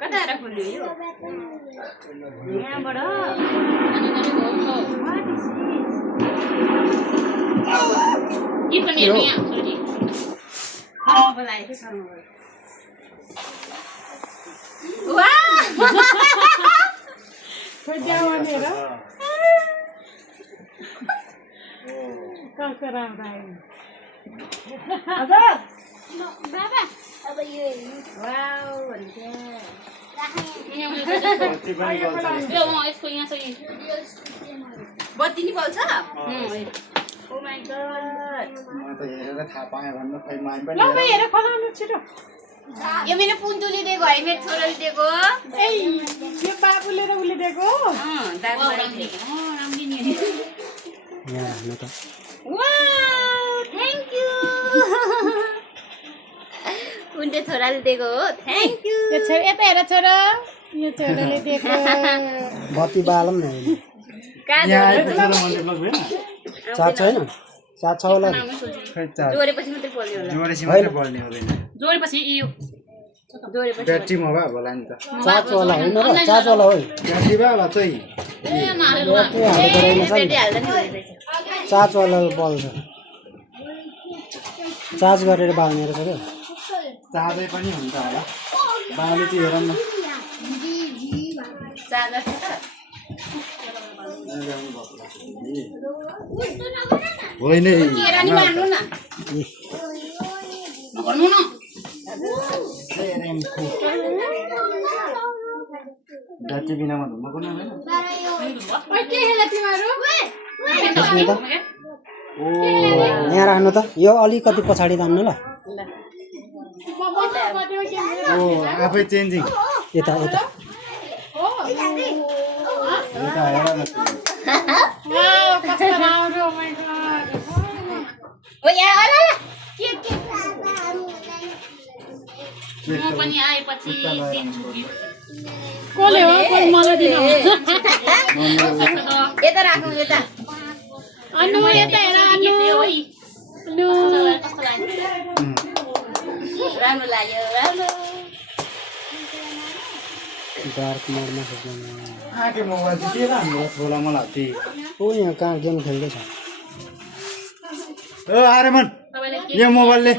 कता राख्नु यो यहाँबाट के पनि यहाँ सरी बोलाए वाह खोज्या भनेर कसरा भाइ हजुर बाबा अब यो वाउ भन्छ यसको यहाँ चाहिँ बत्ती नि बल्छ ओ माय गॉड म त हेरेर थाहा पाएँ भन्नु खै माइ पनि ल भाइ हेर फलाउनु छिटो यो मेरो पुन्तुले दिएको है मेरो छोराले दिएको ए यो बाबुले र उले दिएको दाजुले राम्री नि यहाँ हेर्नु त वाउ थ्यांक यू कुन्टे छोराले दिएको हो थ्यांक यू यो छोरा यता हेर छोरा यो छोराले दिएको बत्ती बालम न यहाँ आएपछि त मैले ब्लग भएन चार्ज छैन चार्ज छ होला खै चार्ज जोरेपछि मात्रै बोल्ने होला जोरेपछि मात्रै बोल्ने हुँदैन जोरेपछि यो जोरेपछि ब्याट्री मोबा होला नि त चार्ज वाला होइन र चार्ज वाला हो ब्याट्री वाला चाहिँ ए मारेलु ब्याट्री हालेको रहेछ बेटी हाल्दा नि हुने रहेछ चार्ज वाला बल्छ चार्ज गरेर बाल्ने रहेछ के चार्जै पनि हुन्छ होला बाले चाहिँ हेरौँ न चार्जर छ त होइन केरा नि मार्नु न नगर्नु न ब्याट्री बिनामा धुम्म पनि हुँदैन ओइ के हेला तिमीहरु त्यसमा त यहाँ राख्नु त यो अलिकति पछाडि तान्नु ल ओ आफै चेन्जिङ यता यता यता हेर न वाउ कस्तो राम्रो ओ माय गॉड ओ या अला के म पनि आएपछि दिन्छु कोले हो कोले मलाई दिनु यता राख्नु यता अनु यता हेर अनु अनु कस्तो लाग्यो राम्रो लाग्यो राम्रो डार्क मोडमा खोज्नु आके मोबाइल चाहिँ के राम्रो छोला मलाई ती ओ यहाँ कहाँ गेम खेल्दैछ ओ आर्यमन तपाईले यो मोबाइलले